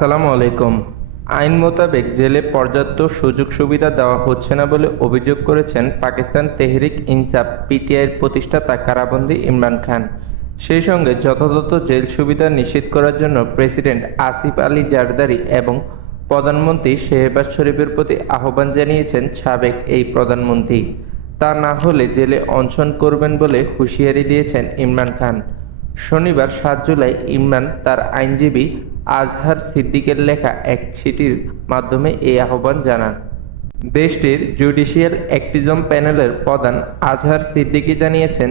আসসালামু আলাইকুম। আইন মোতাবেক জেলে পর্যাপ্ত সুযোগ সুবিধা দেওয়া হচ্ছে না বলে অভিযোগ করেছেন পাকিস্তান তেহরিক ইনসাফ পিটিআইয়ের প্রতিষ্ঠাতা কারাবন্দী ইমরান খান। সেই সঙ্গে যথাযথ জেল সুবিধা নিশ্চিত করার জন্য প্রেসিডেন্ট আসিফ আলী জারদারি এবং প্রধানমন্ত্রী শেহবাজ শরীফের প্রতি আহ্বান জানিয়েছেন সাবেক এই প্রধানমন্ত্রী। তা না হলে জেলে অনশন করবেন বলে হুঁশিয়ারি দিয়েছেন ইমরান খান। শনিবার ৭ জুলাই ইমরান তার আইনজীবী আজহার সিদ্দিকের লেখা এক চিঠির মাধ্যমে এই আহ্বান জানান। দেশটির জুডিশিয়াল অ্যাক্টিজম প্যানেলের প্রধান আজহার সিদ্দিকী জানিয়েছেন,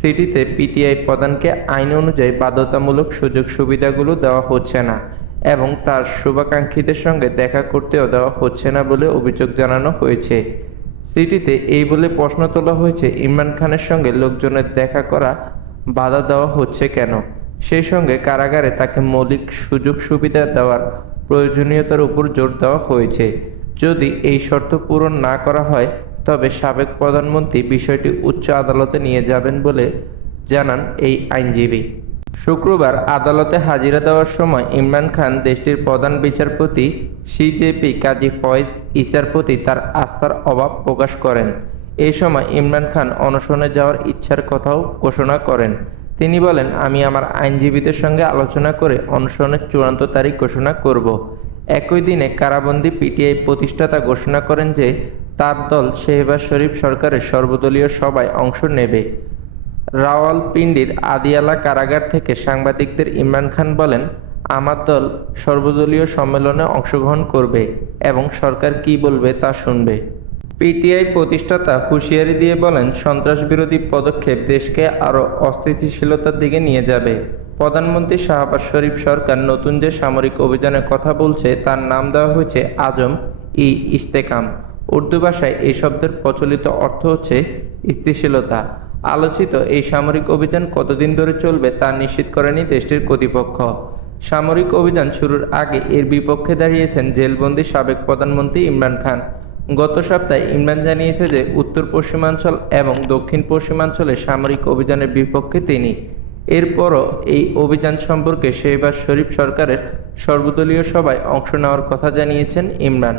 চিঠিতে পিটিআই প্রধানকে আইন অনুযায়ী বাধ্যতামূলক সুযোগ সুবিধাগুলো দেওয়া হচ্ছে না এবং তার শুভাকাঙ্ক্ষীদের সঙ্গে দেখা করতেও দেওয়া হচ্ছে না বলে অভিযোগ জানানো হয়েছে। চিঠিতে এই বলে প্রশ্ন তোলা হয়েছে, ইমরান খানের সঙ্গে লোকজনের দেখা করা বাধা দেওয়া হচ্ছে কেন? সেই সঙ্গে কারাগারে তাকে মৌলিক সুযোগ সুবিধা দেওয়ার প্রয়োজনীয়তার উপর জোর দেওয়া হয়েছে। যদি এই শর্ত পূরণ না করা হয় তবে সাবেক প্রধানমন্ত্রী বিষয়টি উচ্চ আদালতে নিয়ে যাবেন বলে জানান এই আইনজীবী। শুক্রবার আদালতে হাজিরা দেওয়ার সময় ইমরান খান দেশটির প্রধান বিচারপতি সিজেপি কাজী ফয়েজ ইসার প্রতি তার আস্থার অভাব প্রকাশ করেন। এই সময় ইমরান খান অনশনে যাওয়ার ইচ্ছার কথাও ঘোষণা করেন। তিনি বলেন, আমি আমার আইনজীবীদের সঙ্গে আলোচনা করে অনশনের চূড়ান্ত তারিখ ঘোষণা করব। একই দিনে কারাবন্দী পিটিআই প্রতিষ্ঠাতা ঘোষণা করেন যে তার দল শেহবাজ শরীফ সরকারের সর্বদলীয় সভায় অংশ নেবে। রাওয়ালপিন্ডির আদিয়ালা কারাগার থেকে সাংবাদিকদের ইমরান খান বলেন, আমার দল সর্বদলীয় সম্মেলনে অংশগ্রহণ করবে এবং সরকার কি বলবে তা শুনবে। পিটিআই প্রতিষ্ঠাতা হুঁশিয়ারি দিয়ে বলেন, সন্ত্রাসবিরোধী পদক্ষেপ দেশকে আরও অস্থিতিশীলতার দিকে নিয়ে যাবে। প্রধানমন্ত্রী শাহবাজ শরীফ সরকার নতুন যে সামরিক অভিযানের কথা বলছে তার নাম দেওয়া হয়েছে আজম ই ইস্তেকাম। উর্দু ভাষায় এই শব্দের প্রচলিত অর্থ হচ্ছে স্থিতিশীলতা। আলোচিত এই সামরিক অভিযান কতদিন ধরে চলবে তা নিশ্চিত করেনি দেশটির কর্তৃপক্ষ। সামরিক অভিযান শুরুর আগে এর বিপক্ষে দাঁড়িয়েছেন জেলবন্দি সাবেক প্রধানমন্ত্রী ইমরান খান। গত সপ্তাহে ইমরান জানিয়েছে যে উত্তর পশ্চিমাঞ্চল এবং দক্ষিণ পশ্চিমাঞ্চলে সামরিক অভিযানের বিপক্ষে তিনি। এরপরও এই অভিযান সম্পর্কে শেহবাজ শরীফ সরকারের সর্বদলীয় সভায় অংশ নেওয়ার কথা জানিয়েছেন ইমরান।